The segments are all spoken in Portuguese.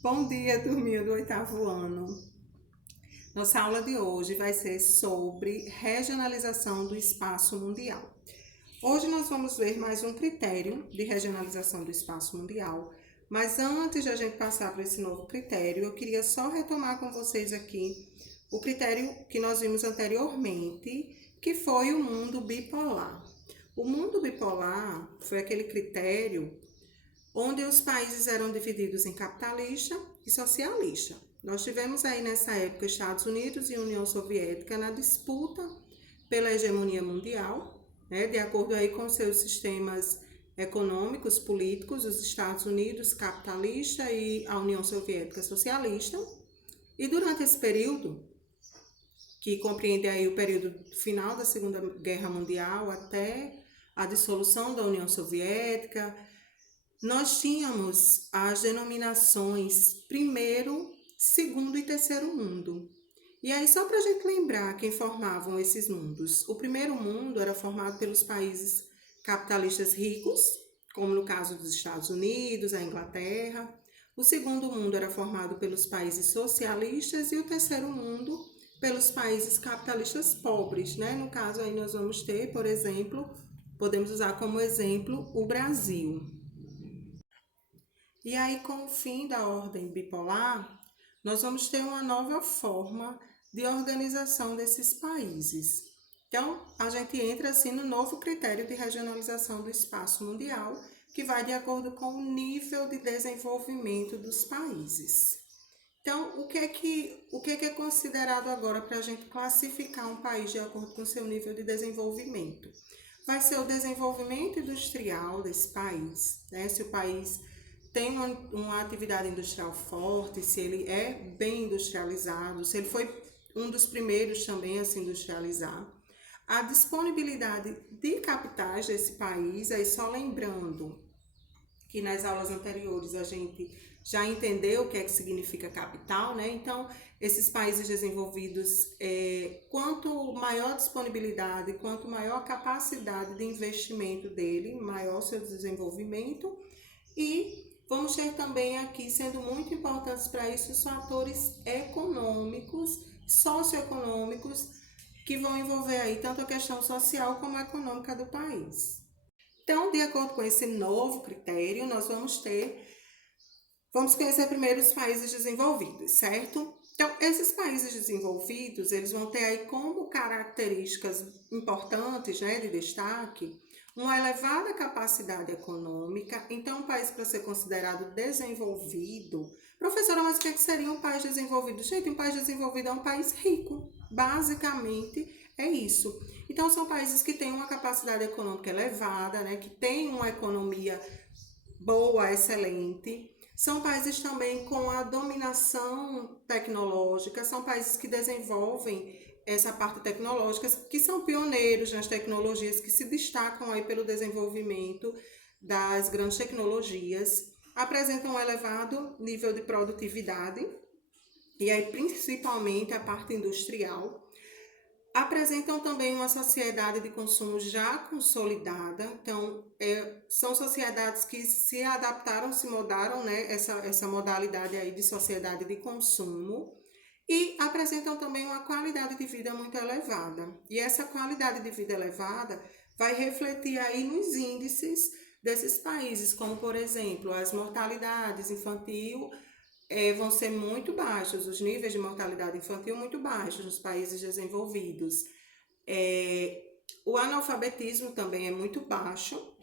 Bom dia, turminha do oitavo ano. Nossa aula de hoje vai ser sobre regionalização do espaço mundial. Hoje nós vamos ver mais um critério de regionalização do espaço mundial, mas antes de a gente passar para esse novo critério, eu queria só retomar com vocês aqui o critério que nós vimos anteriormente, que foi o mundo bipolar. O mundo bipolar foi aquele critério onde os países eram divididos em capitalista e socialista. Nós tivemos aí nessa época Estados Unidos e União Soviética na disputa pela hegemonia mundial, né, de acordo aí com seus sistemas econômicos, políticos, os Estados Unidos capitalista e a União Soviética socialista. E durante esse período, que compreende aí o período final da Segunda Guerra Mundial até a dissolução da União Soviética, nós tínhamos as denominações primeiro, segundo e terceiro mundo. E aí, só para a gente lembrar quem formavam esses mundos. O primeiro mundo era formado pelos países capitalistas ricos, como no caso dos Estados Unidos, a Inglaterra. O segundo mundo era formado pelos países socialistas e o terceiro mundo pelos países capitalistas pobres, né? No caso aí nós vamos ter, por exemplo, podemos usar como exemplo o Brasil. E aí, com o fim da ordem bipolar, nós vamos ter uma nova forma de organização desses países. Então, a gente entra assim no novo critério de regionalização do espaço mundial, que vai de acordo com o nível de desenvolvimento dos países. Então, o que é considerado agora para a gente classificar um país de acordo com o seu nível de desenvolvimento? Vai ser o desenvolvimento industrial desse país, né? Se o país tem uma atividade industrial forte, se ele é bem industrializado, se ele foi um dos primeiros também a se industrializar. A disponibilidade de capitais desse país, aí só lembrando que nas aulas anteriores a gente já entendeu o que é que significa capital, né? Então, esses países desenvolvidos, quanto maior disponibilidade, quanto maior capacidade de investimento dele, maior seu desenvolvimento. E vamos ter também aqui, sendo muito importantes para isso, os fatores econômicos, socioeconômicos, que vão envolver aí tanto a questão social como a econômica do país. Então, de acordo com esse novo critério, nós vamos conhecer primeiro os países desenvolvidos, certo? Então, esses países desenvolvidos, eles vão ter aí como características importantes, né, de destaque, uma elevada capacidade econômica. Então, um país para ser considerado desenvolvido. Professora, mas o que seria um país desenvolvido? Gente, um país desenvolvido é um país rico. Basicamente, é isso. Então, são países que têm uma capacidade econômica elevada, né, que têm uma economia boa, excelente. São países também com a dominação tecnológica, são países que desenvolvem essa parte tecnológica, que são pioneiros nas tecnologias, que se destacam aí pelo desenvolvimento das grandes tecnologias, apresentam um elevado nível de produtividade, e aí principalmente a parte industrial. Apresentam também uma sociedade de consumo já consolidada, então são sociedades que se adaptaram, se moldaram, né, essa modalidade aí de sociedade de consumo, e apresentam também uma qualidade de vida muito elevada. E essa qualidade de vida elevada vai refletir aí nos índices desses países, como por exemplo, as mortalidades infantil vão ser muito baixos, os níveis de mortalidade infantil muito baixos nos países desenvolvidos. O analfabetismo também é muito baixo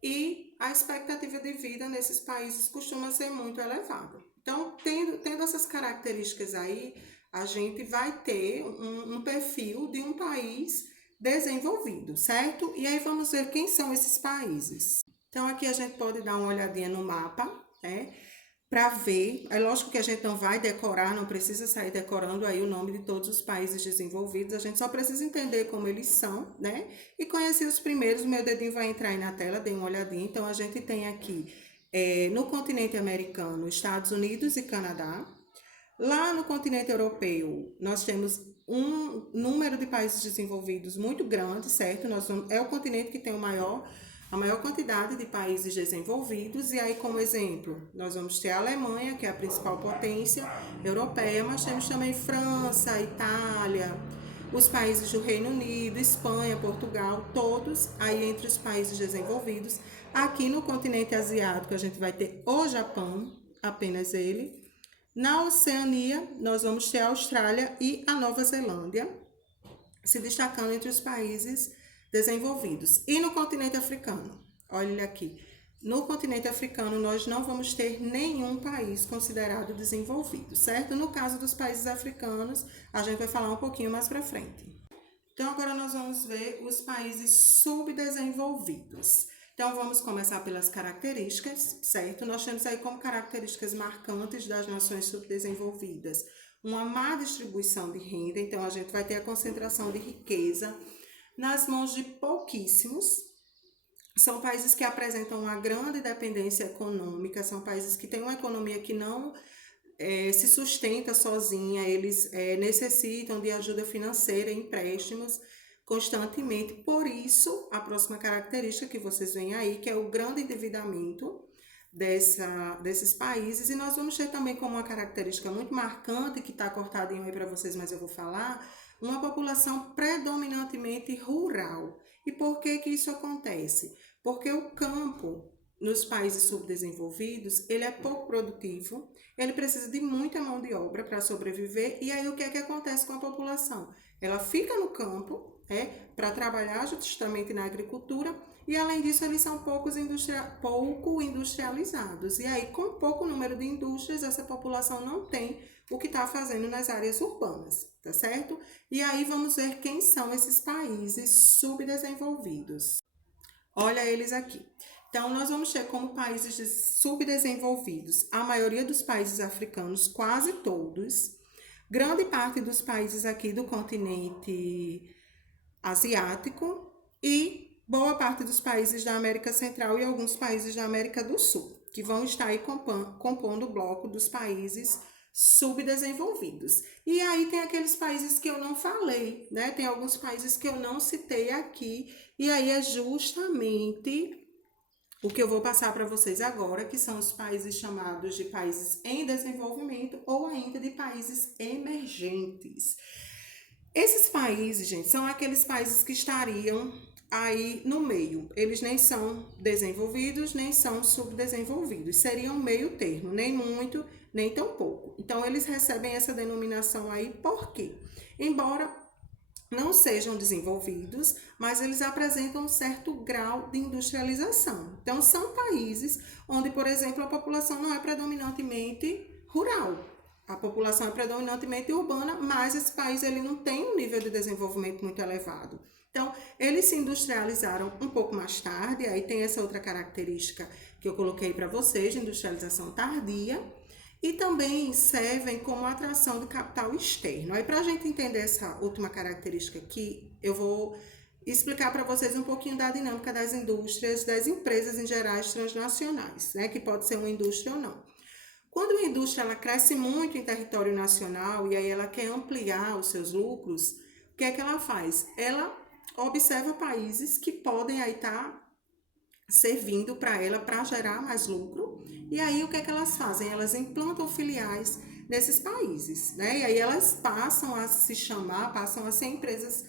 e a expectativa de vida nesses países costuma ser muito elevada. Então, tendo essas características aí, a gente vai ter um perfil de um país desenvolvido, certo? E aí vamos ver quem são esses países. Então, aqui a gente pode dar uma olhadinha no mapa, né? Para ver, é lógico que a gente não vai decorar, não precisa sair decorando aí o nome de todos os países desenvolvidos, a gente só precisa entender como eles são, né? E conhecer os primeiros, o meu dedinho vai entrar aí na tela, dê uma olhadinha. Então, a gente tem aqui, no continente americano, Estados Unidos e Canadá. Lá no continente europeu, nós temos um número de países desenvolvidos muito grande, certo? É o continente que tem a maior quantidade de países desenvolvidos, e aí como exemplo, nós vamos ter a Alemanha, que é a principal potência europeia, mas temos também França, Itália, os países do Reino Unido, Espanha, Portugal, todos aí entre os países desenvolvidos. Aqui no continente asiático a gente vai ter o Japão, apenas ele. Na Oceania, nós vamos ter a Austrália e a Nova Zelândia, se destacando entre os países desenvolvidos. E no continente africano, olha aqui, no continente africano nós não vamos ter nenhum país considerado desenvolvido, certo? No caso dos países africanos, a gente vai falar um pouquinho mais para frente. Então agora nós vamos ver os países subdesenvolvidos. Então vamos começar pelas características, certo? Nós temos aí como características marcantes das nações subdesenvolvidas uma má distribuição de renda, então a gente vai ter a concentração de riqueza nas mãos de pouquíssimos. São países que apresentam uma grande dependência econômica, são países que têm uma economia que não se sustenta sozinha, eles necessitam de ajuda financeira, empréstimos constantemente. Por isso, a próxima característica que vocês veem aí, que é o grande endividamento desses países, e nós vamos ter também como uma característica muito marcante, que está cortadinho aí para vocês, mas eu vou falar, uma população predominantemente rural. E por que que isso acontece? Porque o campo nos países subdesenvolvidos, ele é pouco produtivo, ele precisa de muita mão de obra para sobreviver, e aí o que é que acontece com a população? Ela fica no campo, para trabalhar justamente na agricultura, e além disso eles são pouco industrializados, e aí com pouco número de indústrias, essa população não tem o que está fazendo nas áreas urbanas, tá certo? E aí vamos ver quem são esses países subdesenvolvidos. Olha eles aqui. Então, nós vamos ter como países subdesenvolvidos a maioria dos países africanos, quase todos, grande parte dos países aqui do continente asiático e boa parte dos países da América Central e alguns países da América do Sul, que vão estar aí compondo o bloco dos países subdesenvolvidos. E aí tem aqueles países que eu não falei, né? Tem alguns países que eu não citei aqui, e aí é justamente o que eu vou passar para vocês agora, que são os países chamados de países em desenvolvimento ou ainda de países emergentes. Esses países, gente, são aqueles países que estariam aí no meio. Eles nem são desenvolvidos, nem são subdesenvolvidos. Seriam meio termo, nem muito, nem tão pouco. Então, eles recebem essa denominação aí por quê? Embora não sejam desenvolvidos, mas eles apresentam um certo grau de industrialização. Então, são países onde, por exemplo, a população não é predominantemente rural. A população é predominantemente urbana, mas esse país ele não tem um nível de desenvolvimento muito elevado. Então, eles se industrializaram um pouco mais tarde, aí tem essa outra característica que eu coloquei para vocês, de industrialização tardia, e também servem como atração do capital externo. Aí, para a gente entender essa última característica aqui, eu vou explicar para vocês um pouquinho da dinâmica das indústrias, das empresas em geral transnacionais, né, que pode ser uma indústria ou não. Quando uma indústria ela cresce muito em território nacional e aí ela quer ampliar os seus lucros, o que é que ela faz? Ela observa países que podem aí estar servindo para ela para gerar mais lucro. E aí o que é que elas fazem? Elas implantam filiais nesses países, né? E aí elas passam a se chamar, passam a ser empresas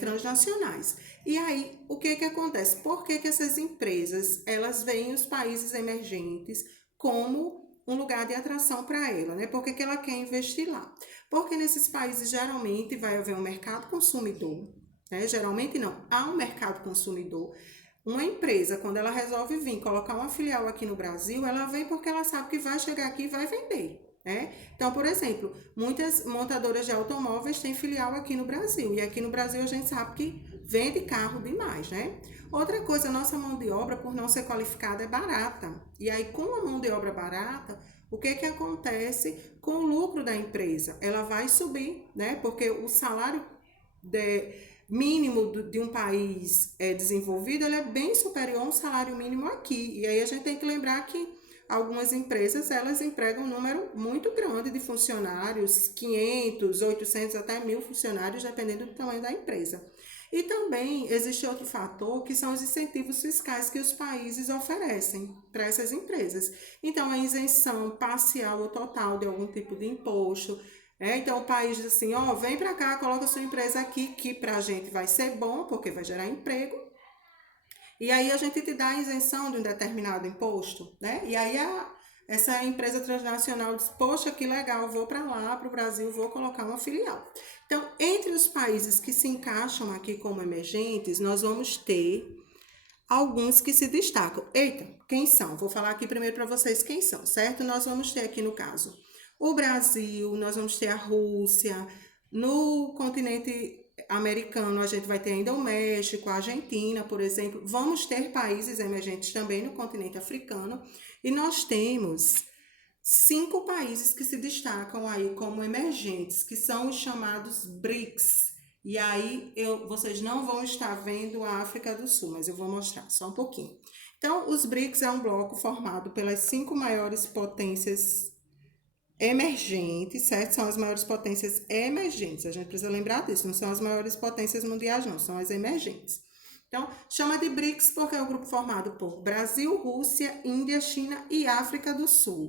transnacionais. E aí o que é que acontece? Por que que essas empresas elas veem os países emergentes como um lugar de atração para ela, né? Por que que ela quer investir lá? Porque nesses países geralmente vai haver um mercado consumidor, né? Geralmente não, há um mercado consumidor. Uma empresa, quando ela resolve vir colocar uma filial aqui no Brasil, ela vem porque ela sabe que vai chegar aqui e vai vender, né? Então, por exemplo, muitas montadoras de automóveis têm filial aqui no Brasil, e aqui no Brasil a gente sabe que vende carro demais, né? Outra coisa, a nossa mão de obra, por não ser qualificada, é barata. E aí, com a mão de obra barata, o que que acontece com o lucro da empresa? Ela vai subir, né? Porque o salário mínimo de um país desenvolvido, ele é bem superior ao salário mínimo aqui. E aí a gente tem que lembrar que algumas empresas, elas empregam um número muito grande de funcionários, 500, 800, até 1.000 funcionários, dependendo do tamanho da empresa. E também existe outro fator que são os incentivos fiscais que os países oferecem para essas empresas. Então, a isenção parcial ou total de algum tipo de imposto. Então, o país diz assim: ó, vem para cá, coloca sua empresa aqui, que para a gente vai ser bom, porque vai gerar emprego. E aí a gente te dá a isenção de um determinado imposto, né? E aí essa empresa transnacional diz: poxa, que legal, vou para lá, para o Brasil, vou colocar uma filial. Então, entre os países que se encaixam aqui como emergentes, nós vamos ter alguns que se destacam. Eita, quem são? Vou falar aqui primeiro para vocês quem são, certo? Nós vamos ter aqui no caso o Brasil, nós vamos ter a Rússia, no continente americano a gente vai ter ainda o México, a Argentina, por exemplo. Vamos ter países emergentes também no continente africano e nós temos 5 países que se destacam aí como emergentes, que são os chamados BRICS. E aí vocês não vão estar vendo a África do Sul, mas eu vou mostrar só um pouquinho. Então, os BRICS é um bloco formado pelas 5 maiores potências emergentes, certo? São as maiores potências emergentes. A gente precisa lembrar disso, não são as maiores potências mundiais, não, são as emergentes. Então, chama de BRICS porque é o grupo formado por Brasil, Rússia, Índia, China e África do Sul.